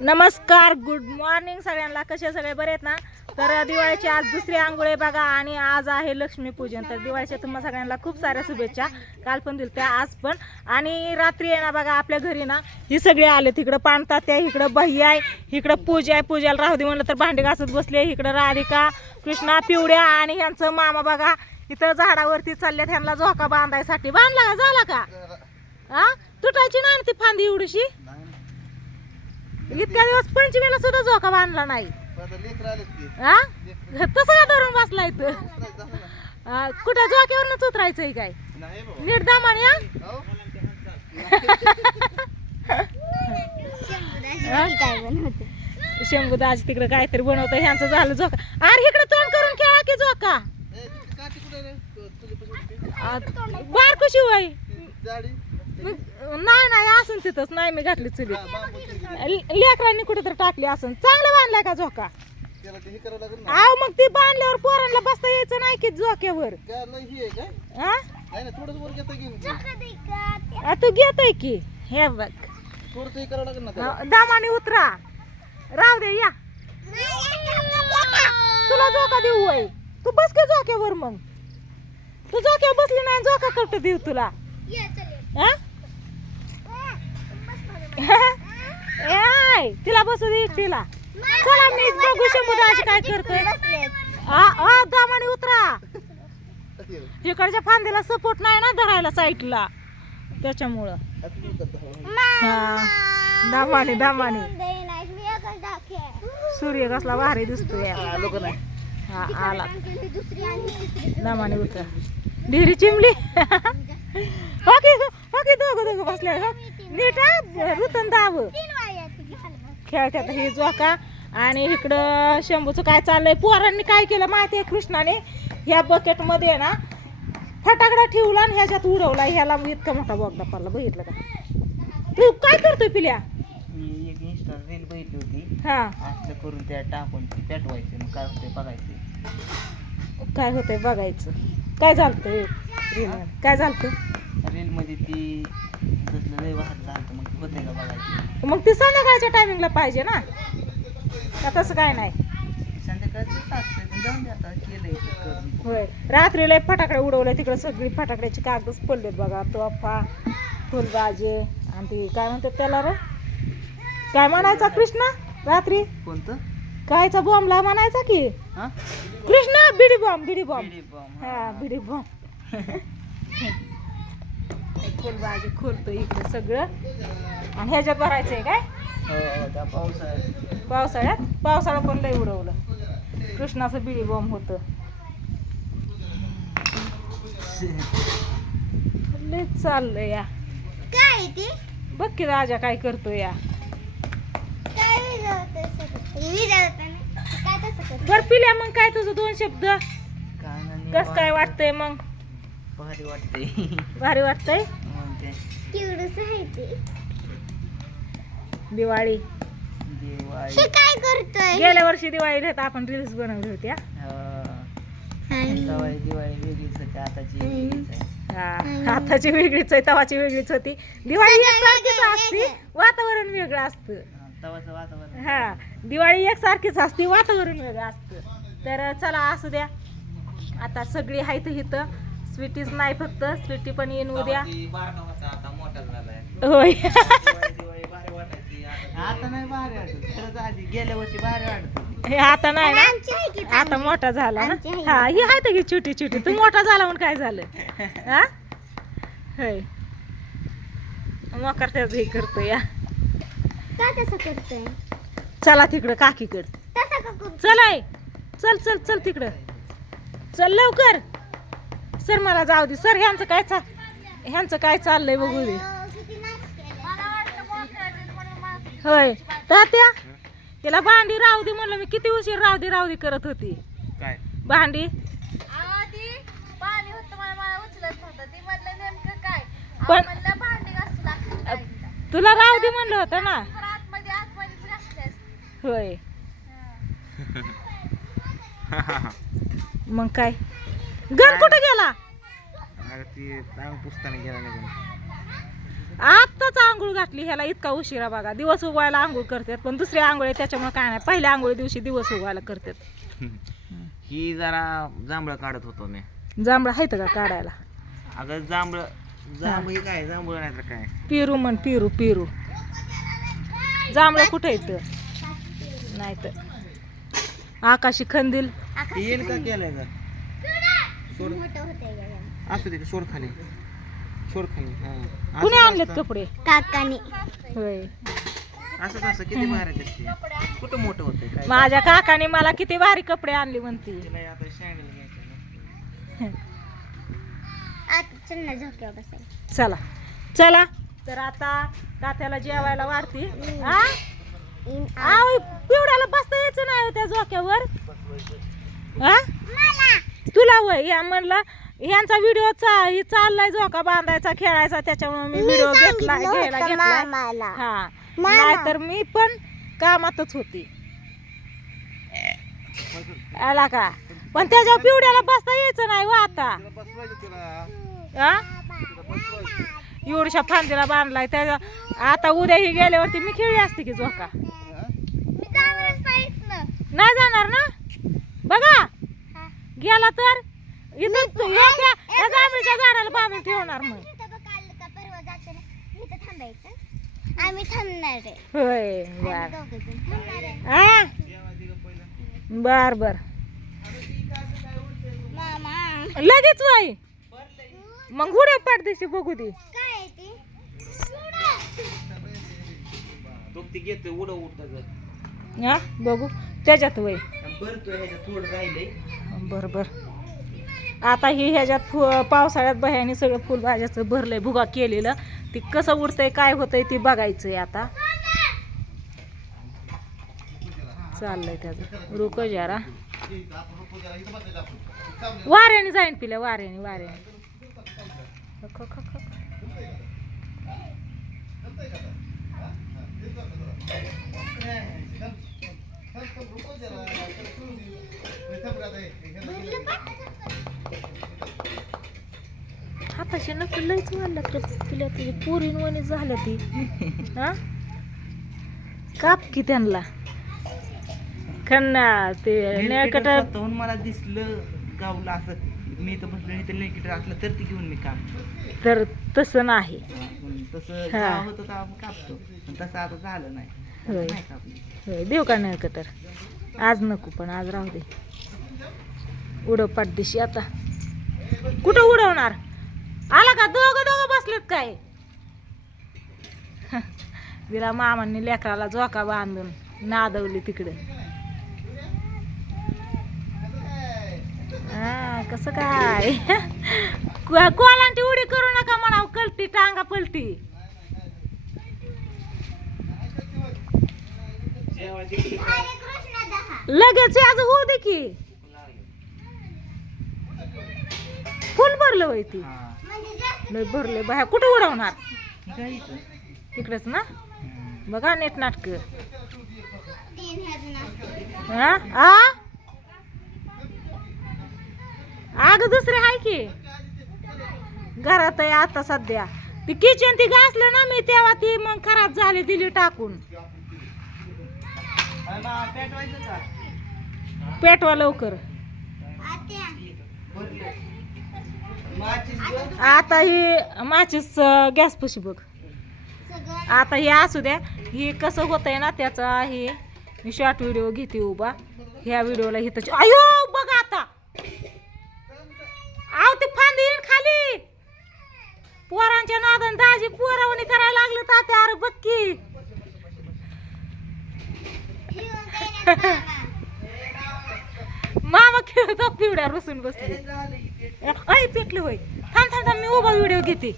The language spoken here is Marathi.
नमस्कार, गुड मॉर्निंग सगळ्यांना. कसे सगळे बरे आहेत ना? तर दिवाळीची आज दुसरी आंघोळ आहे बघा आणि आज आहे लक्ष्मीपूजन. तर दिवाळीच्या तुम्हाला सगळ्यांना खूप साऱ्या शुभेच्छा. काल पण दिल त्या, आज पण. आणि रात्री आहे ना बघा आपल्या घरी ना ही सगळे आले. तिकडं पाणतात त्या, इकडं बाई आहे, इकडं पूजा आहे. पूजाला राहू दे म्हणलं तर भांडी घासत बसले. इकडं राधिका, कृष्णा, पिवड्या आणि ह्यांचं मामा बघा इथं झाडावरती चालल्यात ह्यांना झोका बांधायसाठी. बांधला का? झाला का? हा, तुटायची नाही ना ती फांदी एवढीशी. इतक्या दिवस पंचमीला सुद्धा झोका बांधला नाही. हा, तसं का धरून बसलाय तू? कुठं झोक्यावरच उतरायचंय काय? नीट दामाने. शंभूदाज तिकडे काहीतरी बनवतं. ह्यांचं झालं झोका. अरे इकडे तोंड करून खेळा की झोका. बारको शिवाय नाही नाही असून तिथंच नाही मी घातली चुली. लेकरांनी कुठे तर टाकली असून. चांगलं बांधलाय का झोका? आव मग ती बांधल्यावर पोरांना बसता यायचं नाही की झोक्यावर. तू घेतोय की हे बघ. दामाने उतरा. राहू दे या. तुला झोका देऊ वय? तू बस की झोक्यावर. मग तू झोक्यावर बसली नाही, झोका करतो देऊ तुला. तिला बसू दे एकटीला. चला मी बघू शंभूदाजी काय करतोय. दामाने उतरा. इकडच्या फांदीला सपोर्ट नाही ना धरायला साईडला, त्याच्यामुळं. दामाने दामाने. सूर्य कसला भारी दिसतोय. हा आला. दामाने उतरा. ढिरी चिमली. दोघं बसल्या. नीट रुतन दाव खेळतात हे झोका. आणि इकडं शंभूचं काय चाललंय. पोरांनी काय केलं माहिती आहे? कृष्णाने ह्या बकेट मध्ये ना फटाकडा ठेवला आणि ह्याच्यात उडवला. ह्याला इतका मोठा बोगदा पडला. बघितलं का? तू काय करतोय पिल्या? मी एक इंस्टा रील बघितली होती. हा, असं करून त्या टाकून पेटवायचं. काय होतंय बघायचं. काय होतंय बघायचं. काय झालतं रील? काय झालतं रील मध्ये ती जसलं लय वाहत झालं मग होतंय का बघायचं. मग ती संध्याकाळच्या टायमिंगला पाहिजे ना, का तसं काय नाही? संध्याकाळचं जाऊन दे आता. केलंय होय, रात्री लय फटाकडे उडवले. तिकडे सगळी फटाकड्याची कागदच पडलेत बघा. तोफा, फुलबाजे आणि ती काय म्हणतात त्याला रे, काय म्हणायचा कृष्णा रात्री? कोणतं? कायचा बॉम्बला म्हणायचा की हा, कृष्णा? बिडी बॉम्ब. बिडी बॉम्ब. बिडी बॉम्ब. हा, बिडी बॉम्ब. फुलबाजी खोलतो इकडे सगळं. आणि ह्याच्यात भरायचंय काय? हो, त्या पावसाळ्यात. पावसाळ्यात पण लय उडवलं. कृष्णाचं बिडी बॉम्ब होतं. लय चाललंय या. काय ते बघ की राजा काय करतोय या. बर पिल्या, मग काय तुझं दोन शब्द? कस काय वाटतंय मग? भारी वाटतंय. भारी वाटतंय. दिवाळी दिवाळी काय करतोय? गेल्या वर्षी दिवाळी आपण रील्स बनवली होत्या. दिवाळी वेगळीच होती, आताची वेगळीच आहे. हा, आताची वेगळीच आहे, तवाची वेगळीच होती. दिवाळी एकसारखीच असते, वातावरण वेगळं असतं. तवाचं वातावरण. हा, दिवाळी एकसारखीच असते, वातावरण वेगळं असतं. तर चला असू द्या. आता सगळी आहेत इथं. स्वीटीच नाही फक्त, स्वीटी पण येईन उद्या. होय. आता नाही भारी वाटत. खरंच आधी गेल्या वर्षी भारी वाटत होती. हे आता नाही ना, आता मोठा झाला ना. हा, ही आहे की छोटी छोटी. तू मोठा झाला म्हणून काय झालं? हा, होय. मकर त्याच हे करतो या. चला तिकडं काकीकडं. चल चल चल चल तिकडं. चल लवकर. सर मला जाऊ दे. सर ह्यांचं काय चाललंय बघू दे. होय तात्या, तिला भांडी राहू दे म्हणलं मी. किती उशीर राहू दे करत होती. काय भांडी? तुला राहू दे म्हणलं होतं ना. होय. मग काय गण कुठे गेला? पुसताना गेला आत्ताच आंघोळ घातली ह्याला इतका उशिरा बघा. दिवस उगवायला आंघोळ करतात पण दुसरी आंघोळ आहे त्याच्यामुळे काय नाही. पहिल्या आंघोळी दिवशी दिवस उगवायला करतात. ही जरा जांभळं काढत होतो मी. जांभळं आहेत का काढायला? अगं जांभळं हे काय जांभळं नाही तर काय पेरू म्हण, पेरू पेरू. जांभळं कुठे येतं? नाही तर आकाशी कंदील. येईल का केलंय का सोड असू दे सोड खाली सोड खाली. हा कुणी आणलेत कपडे? काकानी. होय, असं असं किती भारी दिसते. कुठं मोठं होतंय काय माझ्या काकाने मला किती भारी कपडे आणले म्हणते. तिला आता शॅन्डल घ्यायचं ना. आता चल ना झोक्यावर बसायला. चला चला तर आता तात्याला जेवायला वाढते. हा आव, पिवड्याला बसता यायचं नाही हो त्या झोक्यावर. हा तुला वय या म्हणलं ह्यांचा व्हिडिओ चाललाय झोका बांधायचा खेळायचा त्याच्यामुळे मी व्हिडिओ घ्यायला घेतला. हा नाहीतर मी पण कामातच होती आला का. पण त्याच्यावर पिवड्याला बसता यायचं नाही व आता. हा एवढ्या फांदीला बांधलाय त्याच्या. आता उद्या ही गेल्यावरती मी खेळली असते की झोका. नाही जाणार ना बघा. गेला तर इथं या जांभळीच्या झाडाला बांधून ठेवणार मग. आम्ही थांबणार आहे. होय बर दोघंजण थांबणार आहे. हा बर बर मामा लगेच वय मग उड्या पाडदेशी बघू दे. काय आहे ती? तो ती घेतोय उडं उडतं हा बघू त्याच्यात वय. बरं तो ह्याच्यात थोडं राहिलंय. बर बर आता ही ह्याच्यात पावसाळ्यात बह्याने सगळं फुलभाज्याचं भरलंय भुगा केलेलं. ती कसं उडतंय काय होतंय ती बघायचंय आता. चाललंय त्याचं रुक जरा. वाऱ्याने जाईन पिल्या वाऱ्याने वाऱ्याने. हाताशी नक्की लयच वाढलं तर तिला तुझी पोरीन वणी झालं ती. हा काप की त्यांना खन्ना ते नेळकट. स्वतःहून मला दिसलं गावला असं मी तर बसलो नाही तर नेलकटर असलं तर ती घेऊन मी काम. तर तसं नाही. तसं हा. गाव होतं तर आपण कापतो पण तसं आता झालं नाही. होय. नाही कापली. होय देऊ का नेळकटर? आज नको पण आज राहू दे. उडव पाठदिशी आता. कुठं उडवणार? आला का? दोघं बसलेत काय? तिला मामांनी लेकराला झोका बांधून नादवली तिकडे. हा कसं काय? कोलांटी उडी करू नका म्हणाव. कलटी टांगा पलटी. लगेच आज होऊ दे की. फुल भरलं होय ती. हा. लय भरले बाहेर. कुठं उडवणार? ही काय इथं? तिकडेच ना. बघा नीट नाटक. तीन आहेत ना. हा आ आग दुसरे आहे की घरात आहे आता सध्या. ती किचन ती घासलं ना मी तेव्हा ती मग खराब झाली दिली टाकून. पेटवायचं का? पेटवा लवकर. आत्या माचीस गं? आता ही माचीस गॅस पशी बघ. सगळं आता हे असू द्या. हे कसं होतंय ना त्याचा हे मी शॉर्ट व्हिडिओ घेते उभा. ह्या व्हिडिओला हिथं अयो बघा आता. आव ते फांदी येईन खाली. पोरांच्या नादान दाजी पोरावणी करायला लागलं तात्या. अरे बघ की. ठेवून देण्यात मामा. मामा खेळतो पिवड्या रुसून बसले. ऐ पेटलं होय. थांब थांब थांब मी उभा व्हिडिओ घेते.